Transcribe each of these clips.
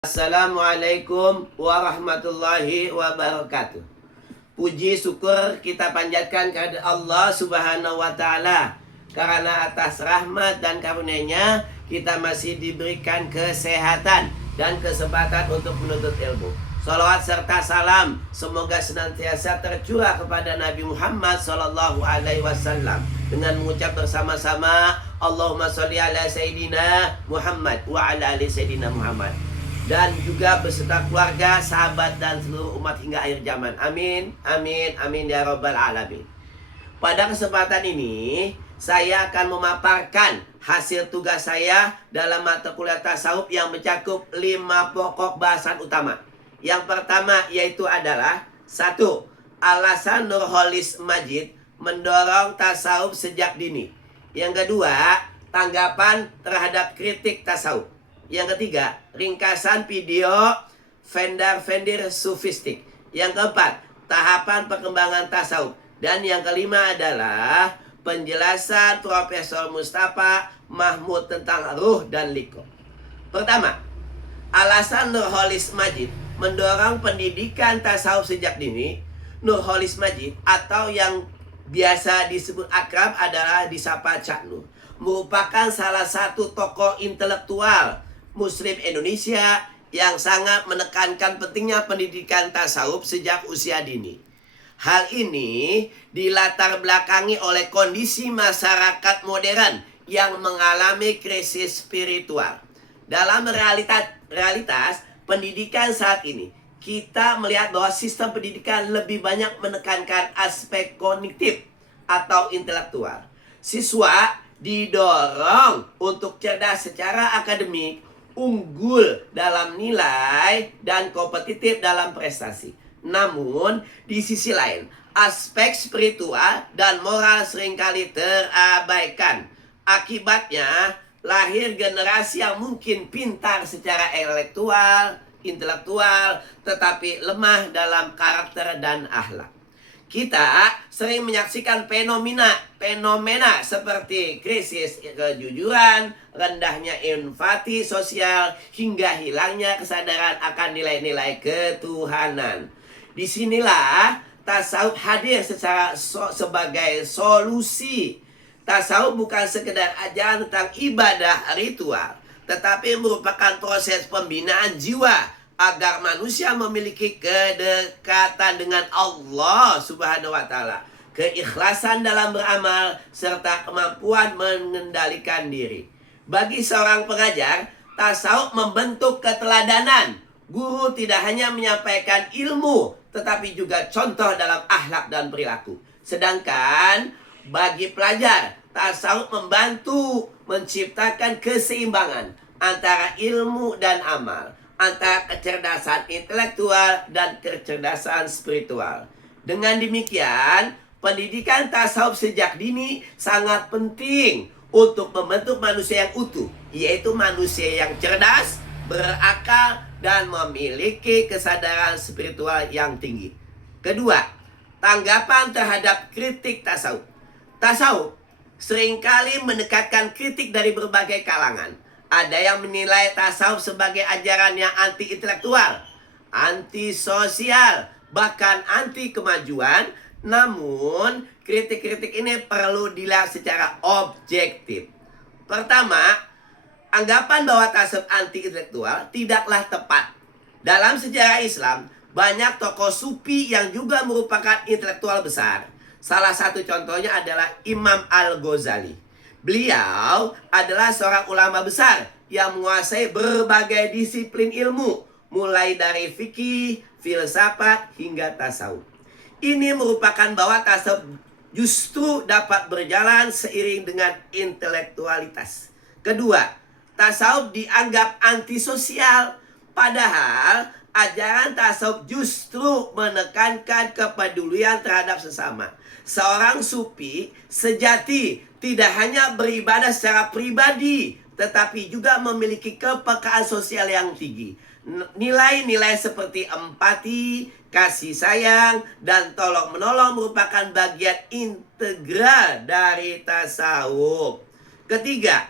Assalamualaikum warahmatullahi wabarakatuh. Puji syukur kita panjatkan kepada Allah Subhanahu wa Ta'ala, karena atas rahmat dan karunia-Nya kita masih diberikan kesehatan dan kesempatan untuk menuntut ilmu. Salawat serta salam semoga senantiasa tercurah kepada Nabi Muhammad Sallallahu Alaihi Wasallam dengan mengucap bersama-sama Allahumma sholli ala Sayyidina Muhammad wa ala ali Sayyidina Muhammad, dan juga beserta keluarga, sahabat, dan seluruh umat hingga akhir zaman. Amin, amin, amin ya rabbal alamin. Pada kesempatan ini, saya akan memaparkan hasil tugas saya dalam mata kuliah tasawuf yang mencakup 5 pokok bahasan utama. Yang pertama yaitu adalah 1. Alasan Nurholis Majid mendorong tasawuf sejak dini. Yang kedua, tanggapan terhadap kritik tasawuf. Yang ketiga, ringkasan video vendor sufistik. Yang keempat, tahapan perkembangan tasawuf. Dan yang kelima adalah penjelasan Profesor Mustafa Mahmud tentang ruh dan liqa. Pertama, alasan Nurholis Majid mendorong pendidikan tasawuf sejak dini. Nurholis Majid atau yang biasa disebut akrab adalah disapa Cak Nur, merupakan salah satu tokoh intelektual Muslim Indonesia yang sangat menekankan pentingnya pendidikan tasawuf sejak usia dini. Hal ini dilatar belakangi oleh kondisi masyarakat modern yang mengalami krisis spiritual. Dalam realitas pendidikan saat ini, kita melihat bahwa sistem pendidikan lebih banyak menekankan aspek kognitif atau intelektual. Siswa didorong untuk cerdas secara akademik, unggul dalam nilai, dan kompetitif dalam prestasi. Namun, di sisi lain, aspek spiritual dan moral seringkali terabaikan. Akibatnya, lahir generasi yang mungkin pintar secara intelektual, tetapi lemah dalam karakter dan akhlak. Kita sering menyaksikan fenomena seperti krisis kejujuran, rendahnya empati sosial, hingga hilangnya kesadaran akan nilai-nilai ketuhanan. Disinilah tasawuf hadir sebagai solusi. Tasawuf bukan sekedar ajaran tentang ibadah ritual, tetapi merupakan proses pembinaan jiwa agar manusia memiliki kedekatan dengan Allah Subhanahu wa Ta'ala, keikhlasan dalam beramal, serta kemampuan mengendalikan diri. Bagi seorang pengajar, tasawuf membentuk keteladanan. Guru tidak hanya menyampaikan ilmu, tetapi juga contoh dalam akhlak dan perilaku. Sedangkan bagi pelajar, tasawuf membantu menciptakan keseimbangan antara ilmu dan amal, antara kecerdasan intelektual dan kecerdasan spiritual. Dengan demikian, pendidikan tasawuf sejak dini sangat penting untuk membentuk manusia yang utuh, yaitu manusia yang cerdas, berakal, dan memiliki kesadaran spiritual yang tinggi. Kedua, tanggapan terhadap kritik tasawuf. Tasawuf seringkali mendekatkan kritik dari berbagai kalangan. Ada yang menilai tasawuf sebagai ajaran yang anti-intelektual, anti-sosial, bahkan anti-kemajuan. Namun, kritik-kritik ini perlu dilihat secara objektif. Pertama, anggapan bahwa tasawuf anti-intelektual tidaklah tepat. Dalam sejarah Islam, banyak tokoh sufi yang juga merupakan intelektual besar. Salah satu contohnya adalah Imam Al-Ghazali. Beliau adalah seorang ulama besar yang menguasai berbagai disiplin ilmu, mulai dari fikih, filsafat, hingga tasawuf. Ini merupakan bahwa tasawuf justru dapat berjalan seiring dengan intelektualitas. Kedua, tasawuf dianggap antisosial, padahal ajaran tasawuf justru menekankan kepedulian terhadap sesama. Seorang sufi sejati tidak hanya beribadah secara pribadi, tetapi juga memiliki kepekaan sosial yang tinggi. Nilai-nilai seperti empati, kasih sayang, dan tolong-menolong merupakan bagian integral dari tasawuf. Ketiga,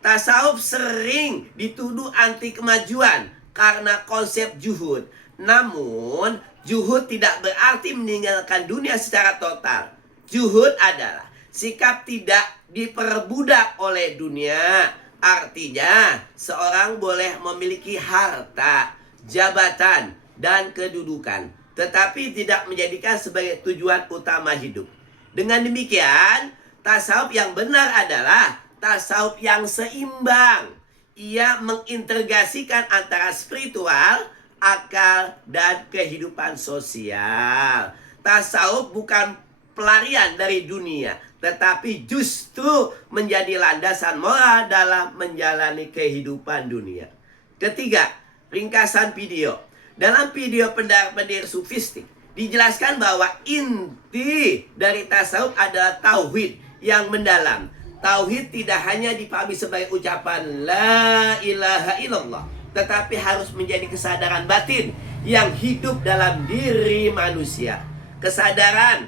tasawuf sering dituduh anti kemajuan karena konsep juhud. Namun, juhud tidak berarti meninggalkan dunia secara total. Juhud adalah sikap tidak diperbudak oleh dunia. Artinya, seorang boleh memiliki harta, jabatan, dan kedudukan, tetapi tidak menjadikan sebagai tujuan utama hidup. Dengan demikian, tasawuf yang benar adalah tasawuf yang seimbang. Ia mengintegrasikan antara spiritual, akal, dan kehidupan sosial. Tasawuf bukan pelarian dari dunia, tetapi justru menjadi landasan moral dalam menjalani kehidupan dunia. Ketiga, ringkasan video. Dalam video pendar-pendir sufistik dijelaskan bahwa inti dari tasawuf adalah tauhid yang mendalam. Tauhid tidak hanya dipahami sebagai ucapan la ilaha illallah, tetapi harus menjadi kesadaran batin yang hidup dalam diri manusia. Kesadaran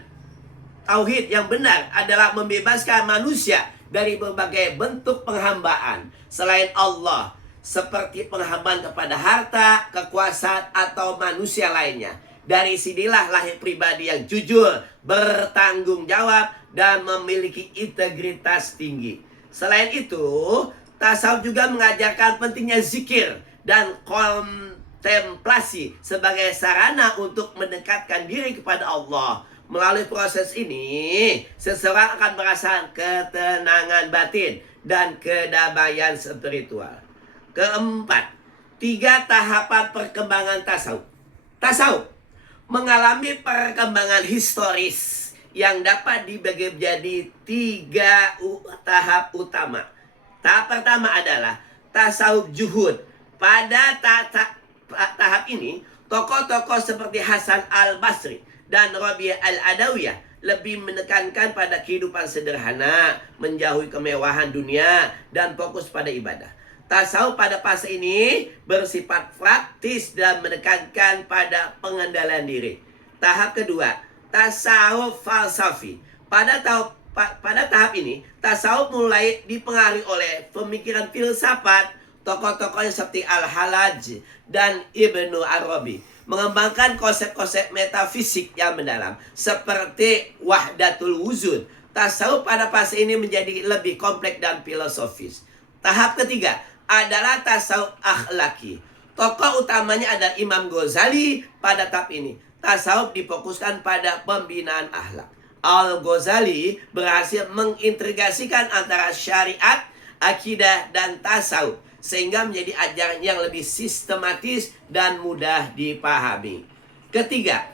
tauhid yang benar adalah membebaskan manusia dari berbagai bentuk penghambaan selain Allah, seperti penghambaan kepada harta, kekuasaan, atau manusia lainnya. Dari sinilah lahir pribadi yang jujur, bertanggung jawab, dan memiliki integritas tinggi. Selain itu, tasawuf juga mengajarkan pentingnya zikir dan kontemplasi sebagai sarana untuk mendekatkan diri kepada Allah. Melalui proses ini, seseorang akan merasakan ketenangan batin dan kedamaian spiritual. Keempat, 3 tahapan perkembangan tasawuf. Tasawuf mengalami perkembangan historis yang dapat dibagi menjadi 3 tahap utama. Tahap pertama adalah tasawuf juhud. Pada tahap ini, tokoh-tokoh seperti Hasan al-Basri dan Rabi' al-Adawiyah lebih menekankan pada kehidupan sederhana, menjauhi kemewahan dunia, dan fokus pada ibadah. Tasawuf pada fase ini bersifat praktis dan menekankan pada pengendalian diri. Tahap kedua, tasawuf falsafi. Pada tahap ini, tasawuf mulai dipengaruhi oleh pemikiran filsafat. Tokoh-tokohnya seperti Al-Halaj dan Ibnu Arabi mengembangkan konsep-konsep metafisik yang mendalam seperti wahdatul wujud. Tasawuf pada fase ini menjadi lebih kompleks dan filosofis. Tahap ketiga adalah tasawuf akhlaki. Tokoh utamanya adalah Imam Ghazali. Pada tahap ini, tasawuf difokuskan pada pembinaan akhlak. Al-Ghazali berhasil mengintegrasikan antara syariat, akidah, dan tasawuf, sehingga menjadi ajaran yang lebih sistematis dan mudah dipahami. Ketiga,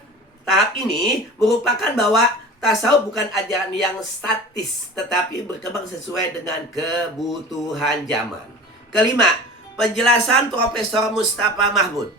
tahap ini merupakan bahwa tasawuf bukan ajaran yang statis, tetapi berkembang sesuai dengan kebutuhan zaman. Kelima, penjelasan Profesor Mustafa Mahmud.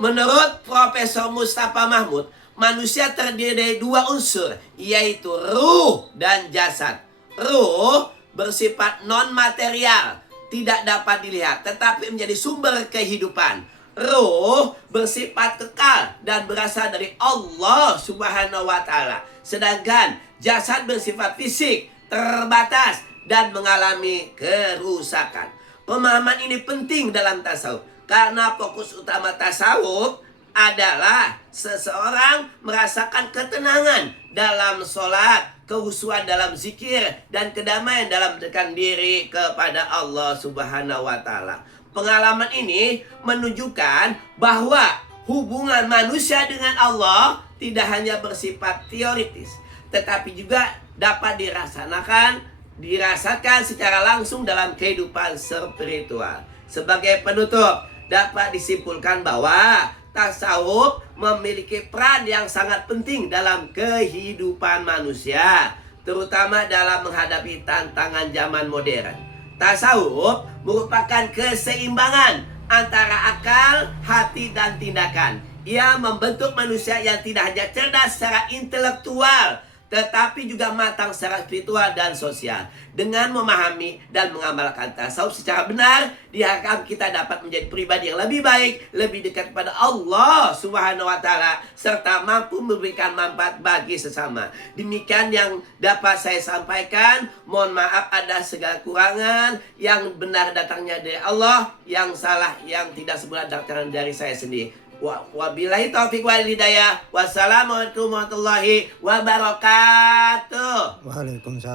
Menurut Profesor Mustafa Mahmud, manusia terdiri dari 2 unsur, yaitu ruh dan jasad. Ruh bersifat non-material, tidak dapat dilihat, tetapi menjadi sumber kehidupan. Ruh bersifat kekal dan berasal dari Allah Subhanahu wa Ta'ala. Sedangkan jasad bersifat fisik, terbatas, dan mengalami kerusakan. Pemahaman ini penting dalam tasawuf, karena fokus utama tasawuf adalah seseorang merasakan ketenangan dalam sholat, kehusuan dalam zikir, dan kedamaian dalam mendekatkan diri kepada Allah Subhanahu wa Ta'ala. Pengalaman ini menunjukkan bahwa hubungan manusia dengan Allah tidak hanya bersifat teoritis, tetapi juga dapat dirasakan secara langsung dalam kehidupan spiritual. Sebagai penutup, dapat disimpulkan bahwa tasawuf memiliki peran yang sangat penting dalam kehidupan manusia, terutama dalam menghadapi tantangan zaman modern. Tasawuf merupakan keseimbangan antara akal, hati, dan tindakan. Ia membentuk manusia yang tidak hanya cerdas secara intelektual, tetapi juga matang secara spiritual dan sosial. Dengan memahami dan mengamalkan tasawuf secara benar, diharapkan kita dapat menjadi pribadi yang lebih baik, lebih dekat kepada Allah Subhanahu wa taala, serta mampu memberikan manfaat bagi sesama. Demikian yang dapat saya sampaikan. Mohon maaf ada segala kurangan. Yang benar datangnya dari Allah, yang salah yang tidak sempurna datangnya dari saya sendiri. Wabillahi taufiq wal hidayah. Wassalamualaikum warahmatullahi wabarakatuh. Waalaikumsalam.